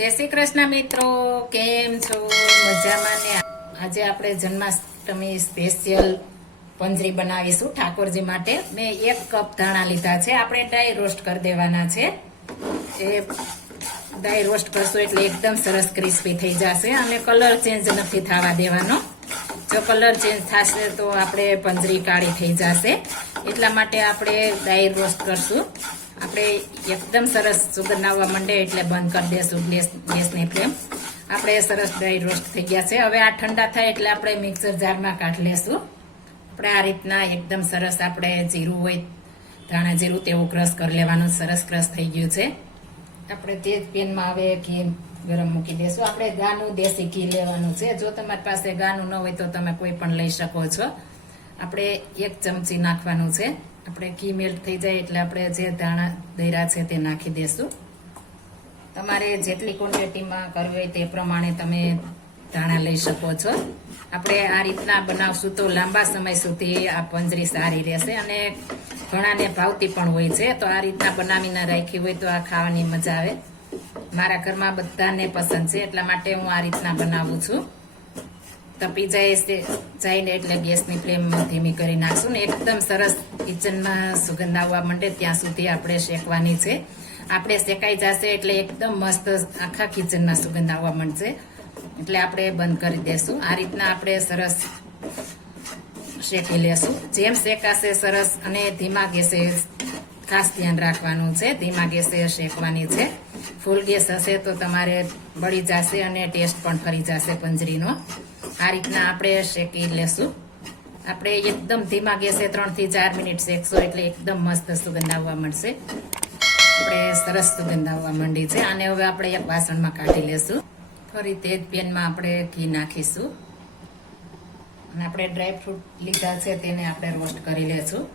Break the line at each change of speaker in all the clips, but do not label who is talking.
જય શ્રી કૃષ્ણ મિત્રો, કેમ છો? મજામાં ને? આજે આપણે જન્માષ્ટમી સ્પેશિયલ પંજરી બનાવીશું ઠાકોરજી માટે. મેં એક કપ ધાણા લીધા છે. આપણે ડાય રોસ્ટ કરી દેવાના છે. એ ડાય રોસ્ટ કરશું એટલે એકદમ સરસ ક્રિસ્પી થઈ જશે. અને કલર ચેન્જ નથી થવા દેવાનો. જો કલર ચેન્જ થશે તો આપણે પંજરી કાળી થઈ જશે. એટલા માટે આપણે ડાય રોસ્ટ કરશું. આપણે એકદમ સરસ સુગંધ આવવા માંડે એટલે બંધ કરી દેશું ગેસ, ગેસની ફ્લેમ આપણે સરસ ડ્રાય રોસ્ટ થઈ ગયા છે. હવે આ ઠંડા થાય એટલે આપણે મિક્સર જારમાં કાઢી લેશું. આપણે આ રીતના એકદમ સરસ આપણે જીરું હોય, ધાણા જીરું તેવું ક્રશ કરી લેવાનું. સરસ ક્રશ થઈ ગયું છે. આપણે તે જ પેનમાં હવે ઘી ગરમ મૂકી દેશું. આપણે ગાનું દેશી ઘી લેવાનું છે. જો તમારી પાસે ગાનું ન હોય તો તમે કોઈ પણ લઈ શકો છો. આપણે એક ચમચી નાખવાનું છે. આપણે ઘી મેલ્ટ થઈ જાય એટલે આપણે જે ધાણા દૈરા છે તે નાખી દેશું. તમારે જેટલી ક્વોન્ટિટીમાં કરવી હોય તે પ્રમાણે તમે ધાણા લઈ શકો છો. આપણે આ રીતના બનાવશું તો લાંબા સમય સુધી આ પંજરી સારી રહેશે અને ઘણાને ભાવતી પણ હોય છે. તો આ રીતના બનાવીને રાખી હોય તો આ ખાવાની મજા આવે. મારા ઘરમાં બધાને પસંદ છે, એટલા માટે હું આ રીતના બનાવું છું. તપી જાય છે જઈને એટલે ગેસની ફ્લેમ ધીમી કરી નાખશું ને એકદમ સરસ કિચનમાં સુગંધ આવવા માંડે ત્યાં સુધી આપણે શેકવાની છે. આપણે શેકાઈ જશે એટલે એકદમ મસ્ત આખા કિચનમાં સુગંધ આવવા માંડશે. એટલે આપણે બંધ કરી દેશું. આ રીતના આપણે સરસ શેકી લેશું. જેમ શેકાશે સરસ અને ધીમા ગેસે ખાસ ધ્યાન રાખવાનું છે. ધીમા ગેસે શેકવાની છે. ફૂલ ગેસ હશે તો તમારે બળી જશે અને ટેસ્ટ પણ ફરી જશે પંજરીનો. આ રીતના આપણે શેકી લેશું. આપણે એકદમ ધીમા ગેસે ત્રણથી ચાર મિનિટ શેકશું એટલે એકદમ મસ્ત સુગંધ આવવા મળશે આપણે સરસ સુગંધ આવવા માંડી છે. અને હવે આપણે એક વાસણમાં કાઢી લેશું. ફરી તે જ પેનમાં આપણે ઘી નાખીશું. અને આપણે ડ્રાય ફ્રૂટ લીધા છે તેને આપણે રોસ્ટ કરી લેશું.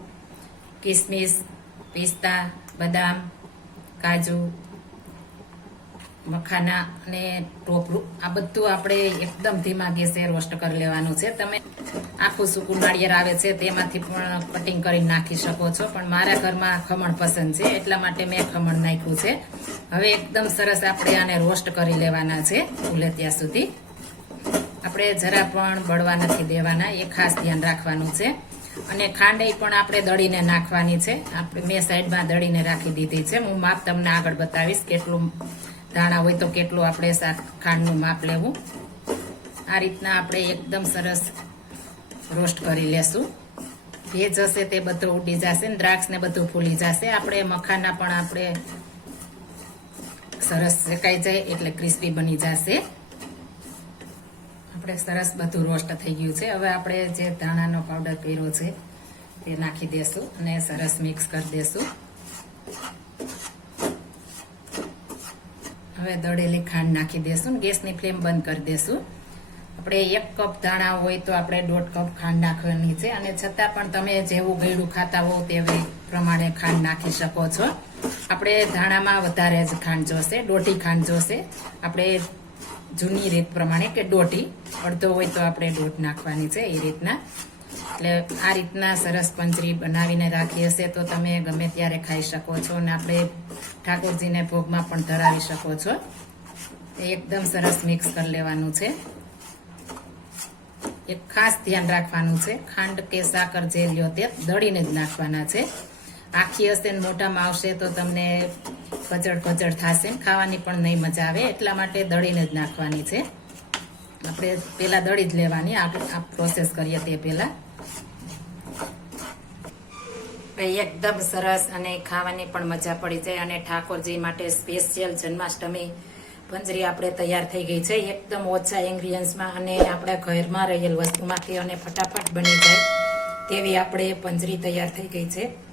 કિસમિસ, પિસ્તા, બદામ, કાજુ મખાના અને ટોપરું, આ બધું આપણે એકદમ ધીમા ગેસે રોસ્ટ કરી લેવાનું છે. તમે આખું સૂકું નાળિયેર આવે છે, તેમાંથી પણ કટિંગ કરી નાખી શકો છો. પણ મારા ઘરમાં ખમણ પસંદ છે, એટલા માટે મેં ખમણ નાખ્યું છે. હવે એકદમ સરસ આપણે આને રોસ્ટ કરી લેવાના છે, ફૂલે ત્યાં સુધી. આપણે જરા પણ બળવા નથી દેવાના, એ ખાસ ધ્યાન રાખવાનું છે. અને ખાંડઈ પણ આપણે દળીને નાખવાની છે. આપણે મેં સાઈડમાં દળીને રાખી દીધી છે. હું માપ તમને આગળ બતાવીશ કેટલું દાણા હોય તો કેટલું આપણે શાક ખાંડનું માપ લેવું? આ રીતના આપણે એકદમ સરસ રોસ્ટ કરી લેશું. ભેજ હશે તે બધું ઉડી જશે ને દ્રાક્ષ ને બધું ફૂલી જશે. આપણે મખાના પણ આપણે સરસ શેકાઈ જાય એટલે ક્રિસ્પી બની જશે. આપણે સરસ બધું રોસ્ટ થઈ ગયું છે. હવે આપણે જે ધાણાનો પાવડર કર્યો છે તે નાખી દેશું અને સરસ મિક્સ કરી દેશું. હવે દળેલી ખાંડ નાખી દેશું ગેસની ફ્લેમ બંધ કરી દેશું. આપણે એક કપ ધાણા હોય તો આપણે દોઢ કપ ખાંડ નાખવાની છે અને છતાં પણ તમે જેવું ગળ્યું ખાતા હો તેવી પ્રમાણે ખાંડ નાખી શકો છો. આપણે ધાણામાં વધારે જ ખાંડ જોશે, દોઢી ખાંડ જોશે. આપણે જૂની રીત પ્રમાણે કે દોઢી, અડધો હોય તો આપણે દોઢ નાખવાની છે એ રીતના. એટલે આ રીતના સરસ પંજરી બનાવીને રાખી હશે તો તમે ગમે ત્યારે ખાઈ શકો છો અને આપણે ઠાકોરજીને ભોગમાં પણ ધરાવી શકો છો. એકદમ સરસ મિક્સ કરી લેવાનું છે. એક ખાસ ધ્યાન રાખવાનું છે. ખાંડ કે સાકર જે લ્યો તે દળીને જ નાખવાના છે. આખી હશે ને મોટામાં આવશે તો તમને કચડ કચડ થશે ને ખાવાની પણ નહીં મજા આવે. એટલા માટે દળીને જ નાખવાની છે. આપણે પહેલાં દળી જ લેવાની. આ પ્રોસેસ કરીએ તે પેલા એકદમ સરસ અને ખાવાની પણ મજા પડી જાય અને ઠાકોરજી માટે સ્પેશિયલ જન્માષ્ટમી પંજરી આપણે તૈયાર થઈ ગઈ છે. એકદમ ઓછા ઇન્ગ્રીડિયન્ટ્સમાં અને આપણા ઘરમાં રહેલ વસ્તુમાંથી અને ફટાફટ બની જાય તેવી આપણે પંજરી તૈયાર થઈ ગઈ છે.